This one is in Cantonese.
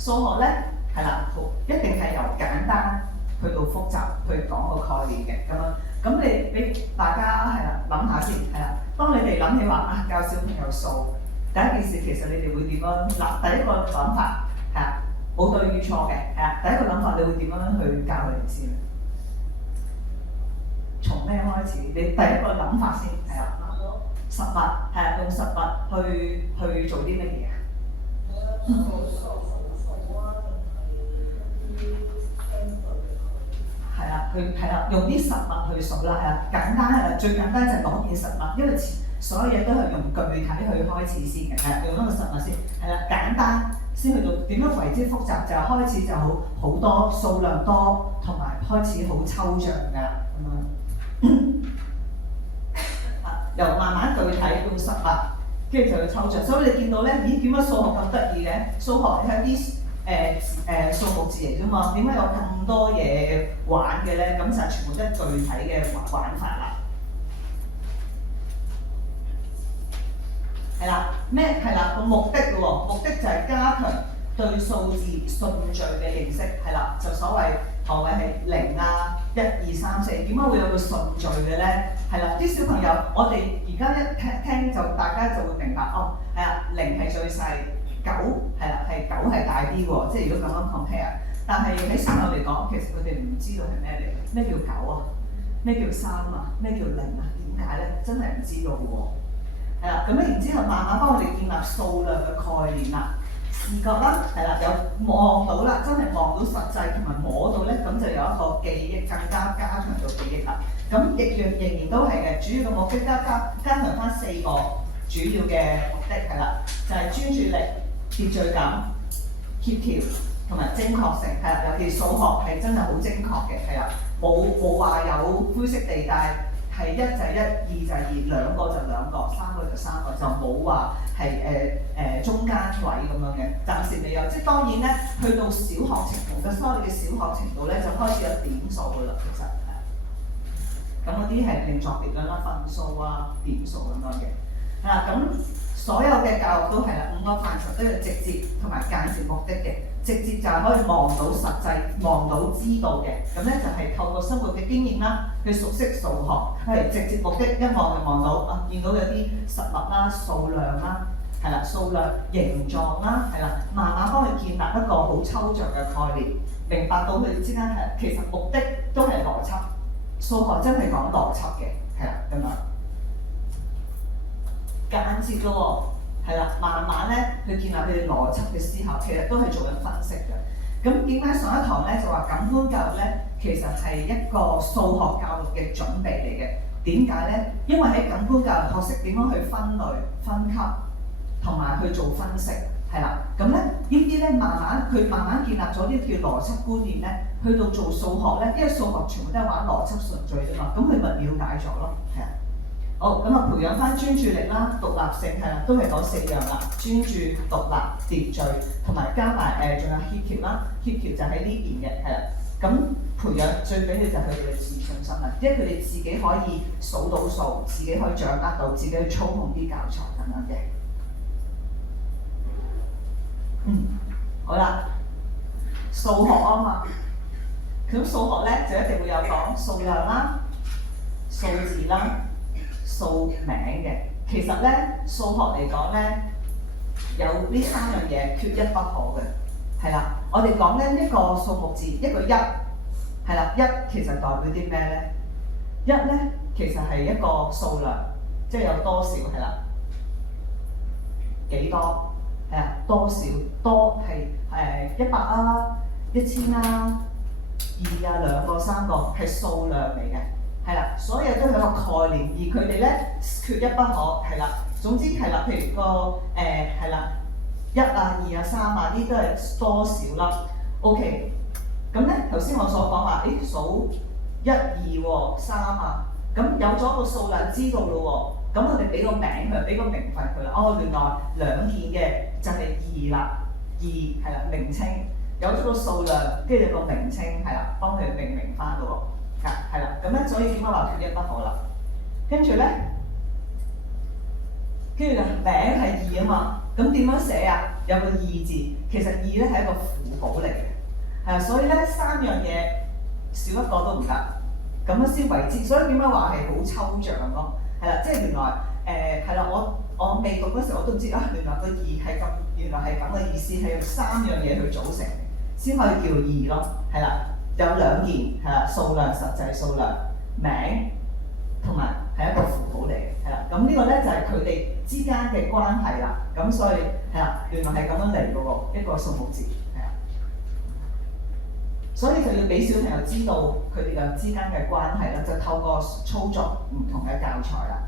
數學咧係啦，一定係由簡單去到複雜去講個概念嘅咁樣。咁你大家係啦諗下先係啦。當你哋諗起話啊教小朋友數，第一件事其實你哋會點樣？嗱，第一個諗法係啊冇對與錯嘅係啊。第一個諗法你會點樣去教佢哋先？從咩開始？你第一個諗法先係啊。實物係啊，用實物去做啲乜嘢啊？係啦，佢係啦，用啲實物去數啦，係啦，簡單係啦，最簡單就係講件實物，因為所有嘢都係用具體去開始先嘅，係啦，用一個實物先，係啦，簡單先去到點樣為之複雜，就係開始就好多數量多，同埋開始好抽象㗎咁樣。由慢慢具體到實物，跟住就去抽象。所以你見到咧，咦？點解數學咁得意嘅？數學係啲數目字嚟啫嘛，點解有咁多嘢玩嘅咧？咁就全部都係具體嘅玩法啦。係啦，咩係啦個目的嘅喎？目的就係加強對數字順序嘅認識，係啦，就所謂何謂係零啊、1、2、3、4，點解會有個順序嘅咧？係啦，啲小朋友，我哋而家一聽就大家就會明白，哦，係啊，0係最細，9係啦，係9係大啲喎，即係如果咁樣 compare。但係喺小朋友嚟講，其實佢哋唔知道係咩嚟，咩叫9啊？咩叫3啊？咩叫0啊？點解咧？真係唔知道喎。係啦，咁然之後慢慢幫我哋建立數量嘅概念啦。視覺啦，係啦，有望到啦，真係望到實際同埋摸到咧，咁就有一個記憶，更加加強到記憶啦。咁亦仍然都係嘅，主要嘅目的加強翻4個主要嘅目的係啦，就係專注力、秩序感、協調同埋精確性係啦。尤其數學係真係好精確嘅係啦，冇話有灰色地帶。係1就係1，2就係2，兩個就兩個，3個就3個，就冇話係中間位咁樣嘅，暫時未有。即係當然咧，去到小學程度嘅，所有嘅小學程度咧就開始有點數噶啦，其實係。咁嗰啲係另作別論啦，分數啊、點數咁樣嘅。係啦，咁所有嘅教育都係啦，5個範疇都有直接同埋間接目的嘅。直接就係可以望到實際、望到知道嘅，咁咧就係透過生活嘅經驗啦，去熟悉數學。係直接目的，一望就望到啊，見到有啲實物啦、數量啦，係啦，數量、形狀啦，係啦，慢慢幫佢建立一個好抽象嘅概念，明白到佢哋之間係其實目的都係邏輯，數學真係講邏輯嘅，係啦咁樣間接咯喎。係啦，慢慢咧去建立佢哋邏輯嘅思考，其實都係做緊分析嘅。咁點解上一堂咧就話感官教育咧，其實係一個數學教育嘅準備嚟嘅？點解咧？因為喺感官教育學識點樣去分類、分級，同埋去做分析，係啦。咁咧呢啲咧慢慢建立咗呢啲叫邏輯觀念咧，去到做數學咧，因為數學全部都係玩邏輯順序啫嘛，咁佢咪了解咗咯，係啊。好，咁啊培養翻專注力啦、獨立性係啦，都係講4樣啦，專注、獨立、秩序，同埋加埋仲有協調啦。協調就喺呢邊嘅，係啦。咁培養最緊要就係佢哋嘅自信心啦，因為佢哋自己可以數到數，自己可以掌握到，自己去操控啲教材咁樣嘅。好啦，數學啊嘛，咁數學咧就一定會有講數量啦、數字啦、數名嘅。其實咧數學嚟講咧，有呢3樣嘢缺一不可嘅，係啦。我哋講咧一個數目字，一個1，係啦，1其實代表啲咩咧？1咧其實係一個數量，即係有多少係啦，幾多係啊？多少多係100啊、1000啊、2啊、2個、3個係數量嚟嘅。係啦，所有都係一個概念，而佢哋咧缺一不可，係啦。總之係啦，譬如個係啦，1啊、2啊、3啊，呢都係多少啦。OK， 咁咧頭先我所講話，數1、2喎，3啊，咁有咗個數量知道咯喎，咁我哋俾個名佢，俾個名分佢啦。哦，原來2件嘅就係2啦，2係啦，名稱有咗個數量，跟住有個名稱係啦，幫佢命名翻咯喎。係啦，咁咧所以點解話缺一不可啦？跟住咧，跟住名係2啊嘛，咁點樣寫啊？有個義字，其實義咧係一個輔補嚟嘅，係啊，所以咧三樣嘢少一個都唔得，咁樣先為之。所以點解話係好抽象咯？係啦，即係原來係啦，我未讀嗰時我都唔知啊，原來個義係咁，原來係咁嘅意思，係用三樣嘢去組成先可以叫義咯。係啦，有兩件係啦，數量實際數量名同埋係一個符號嚟嘅，係啦。咁呢個咧就係佢哋之間嘅關係啦。咁所以係啦，原來係咁樣嚟嘅喎，一個數目字係啦。所以就要俾小朋友知道佢哋嘅之間嘅關係啦，就透過操作唔同嘅教材啦。